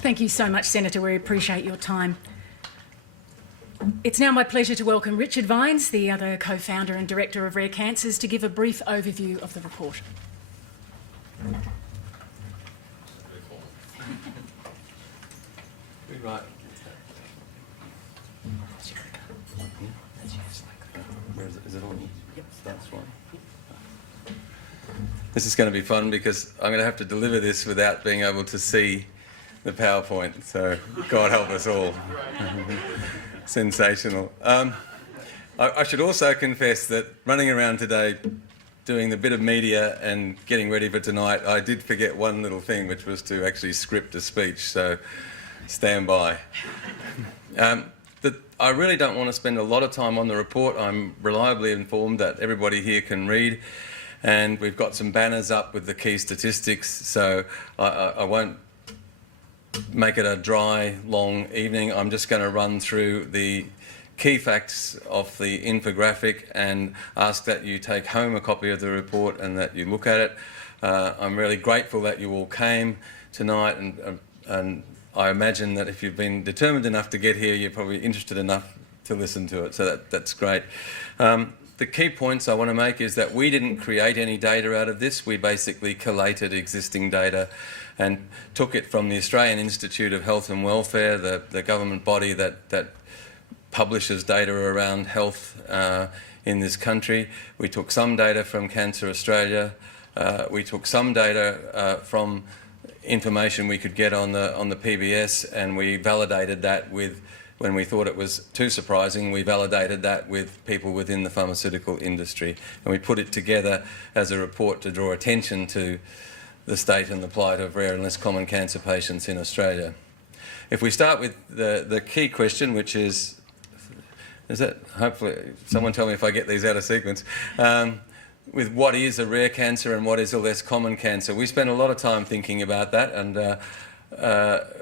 Thank you so much, Senator. We appreciate your time. It's now my pleasure to welcome Richard Vines, the other co-founder and director of Rare Cancers, to give a brief overview of the report. Right. Is it on? Yep. That's one. This is going to be fun because I'm going to have to deliver this without being able to see the PowerPoint, so God help us all. Sensational. I should also confess that running around today doing the bit of media and getting ready for tonight, I did forget one little thing, which was to actually script a speech, so stand by. I really don't want to spend a lot of time on the report. I'm reliably informed that everybody here can read, and we've got some banners up with the key statistics, so I won't make it a dry, long evening. I'm just going to run through the key facts of the infographic and ask that you take home a copy of the report and that you look at it. I'm really grateful that you all came tonight, and I imagine that if you've been determined enough to get here, you're probably interested enough to listen to it, so that's great. The key points I want to make is that we didn't create any data out of this. We basically collated existing data and took it from the Australian Institute of Health and Welfare, the government body that publishes data around health in this country. We took some data from Cancer Australia. We took some data from information we could get on the PBS, and we validated that with, when we thought it was too surprising, we validated that with people within the pharmaceutical industry, and we put it together as a report to draw attention to the state and the plight of rare and less common cancer patients in Australia. If we start with the key question, which is that, hopefully, someone tell me if I get these out of sequence, with what is a rare cancer and what is a less common cancer. We spent a lot of time thinking about that, and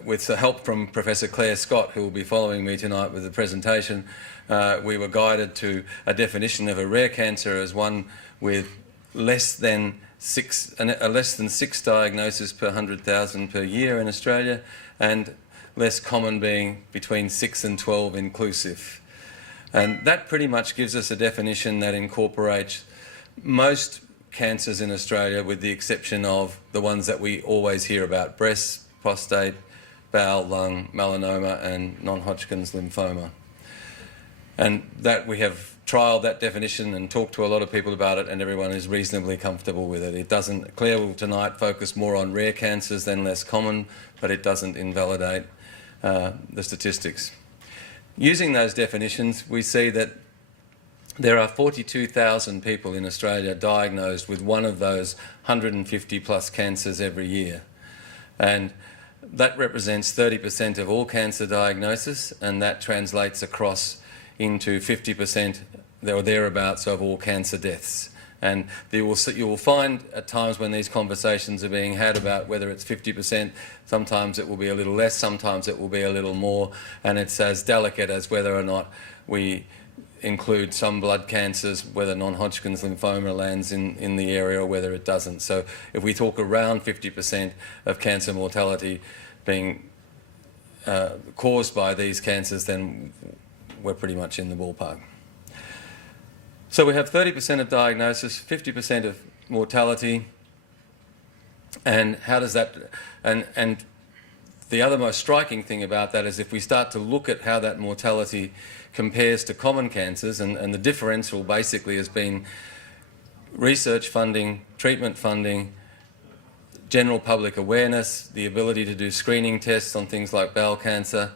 with the help from Professor Claire Scott, who will be following me tonight with the presentation, we were guided to a definition of a rare cancer as one with less than 6 diagnoses per 100,000 per year in Australia, and less common being between 6 and 12 inclusive. And that pretty much gives us a definition that incorporates most cancers in Australia, with the exception of the ones that we always hear about: breast, prostate, bowel, lung, melanoma and non-Hodgkin's lymphoma. And that we have trialled that definition and talked to a lot of people about it, and everyone is reasonably comfortable with it. It doesn't, Claire will tonight focus more on rare cancers than less common, but it doesn't invalidate the statistics. Using those definitions, we see that there are 42,000 people in Australia diagnosed with one of those 150 plus cancers every year. And that represents 30% of all cancer diagnosis, and that translates across into 50% or thereabouts of all cancer deaths. And you will find at times when these conversations are being had about whether it's 50%, sometimes it will be a little less, sometimes it will be a little more, and it's as delicate as whether or not we include some blood cancers, whether non-Hodgkin's lymphoma lands in the area or whether it doesn't. So if we talk around 50% of cancer mortality being caused by these cancers, then we're pretty much in the ballpark. So we have 30% of diagnosis, 50% of mortality, and how does that, and the other most striking thing about that is if we start to look at how that mortality compares to common cancers, and the differential basically has been research funding, treatment funding, general public awareness, the ability to do screening tests on things like bowel cancer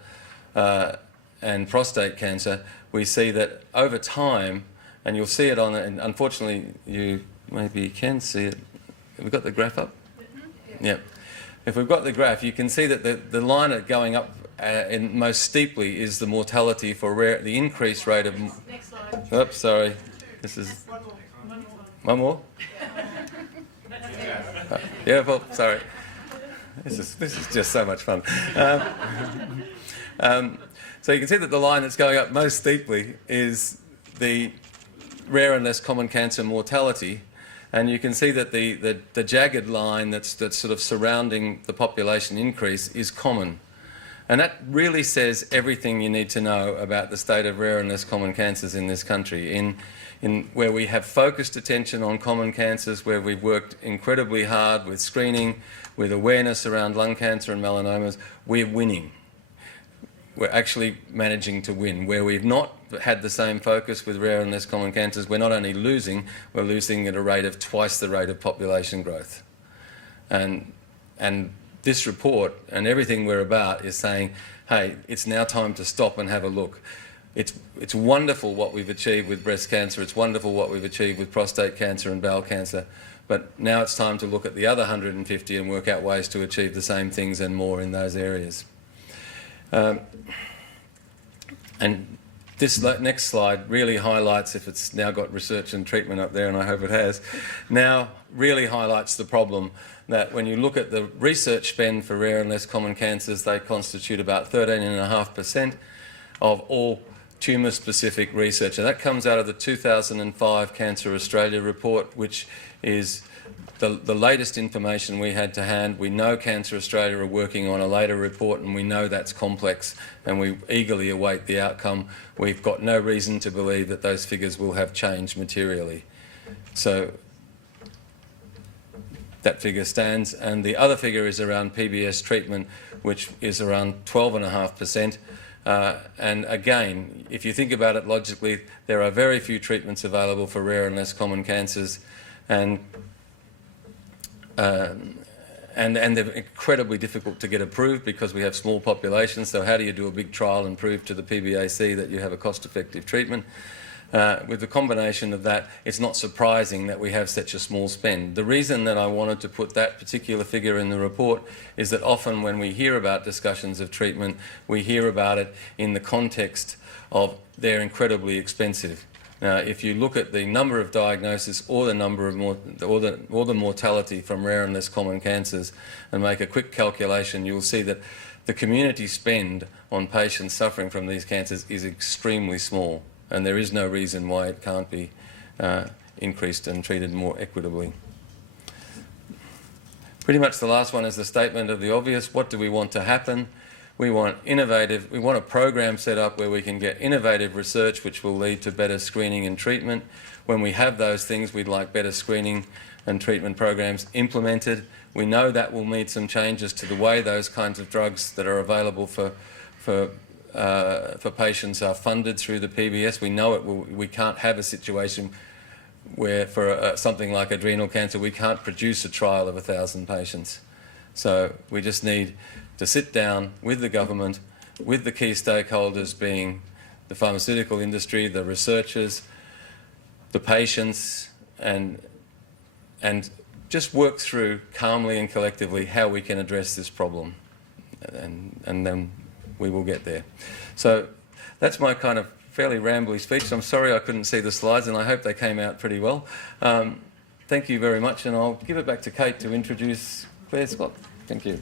and prostate cancer. We see that over time, and you'll see it on, and unfortunately you maybe can see it. Have we got the graph up? Yeah. If we've got the graph, you can see that the line going up and most steeply is the mortality for rare, the increased rate of... Next slide. Oops, sorry. This is... One more? Yeah, well, sorry. This is just so much fun. So you can see that the line that's going up most steeply is the rare and less common cancer mortality, And you can see that the jagged line that's sort of surrounding the population increase is common. And that really says everything you need to know about the state of rare and less common cancers in this country. In where we have focused attention on common cancers, where we've worked incredibly hard with screening, with awareness around lung cancer and melanomas, we're winning. We're actually managing to win. Where we've not had the same focus with rare and less common cancers, we're not only losing, we're losing at a rate of twice the rate of population growth. And this report and everything we're about is saying, hey, it's now time to stop and have a look. It's wonderful what we've achieved with breast cancer, it's wonderful what we've achieved with prostate cancer and bowel cancer, but now it's time to look at the other 150 and work out ways to achieve the same things and more in those areas. And this next slide really highlights, if it's now got research and treatment up there, and I hope it has, now really highlights the problem that when you look at the research spend for rare and less common cancers, they constitute about 13.5% of all tumour-specific research. And that comes out of the 2005 Cancer Australia report, which is the latest information we had to hand. We know Cancer Australia are working on a later report, and we know that's complex, and we eagerly await the outcome. We've got no reason to believe that those figures will have changed materially. So that figure stands, and the other figure is around PBS treatment, which is around 12.5%. And again, if you think about it logically, there are very few treatments available for rare and less common cancers, and they're incredibly difficult to get approved because we have small populations. So how do you do a big trial and prove to the PBAC that you have a cost-effective treatment? With the combination of that, it's not surprising that we have such a small spend. The reason that I wanted to put that particular figure in the report is that often when we hear about discussions of treatment, we hear about it in the context of they're incredibly expensive. Now, if you look at the number of diagnoses or the number of or the mortality from rare and less common cancers and make a quick calculation, you'll see that the community spend on patients suffering from these cancers is extremely small, and there is no reason why it can't be increased and treated more equitably. Pretty much the last one is the statement of the obvious. What do we want to happen? We want a program set up where we can get innovative research which will lead to better screening and treatment. When we have those things, we'd like better screening and treatment programs implemented. We know that will need some changes to the way those kinds of drugs that are available for patients are funded through the PBS. We know we can't have a situation where for something like adrenal cancer, we can't produce a trial of 1,000 patients. So we just need to sit down with the government, with the key stakeholders being the pharmaceutical industry, the researchers, the patients, and just work through calmly and collectively how we can address this problem. And then we will get there. So that's my kind of fairly rambly speech. I'm sorry I couldn't see the slides, and I hope they came out pretty well. Thank you very much, and I'll give it back to Kate to introduce Claire Scott. Thank you.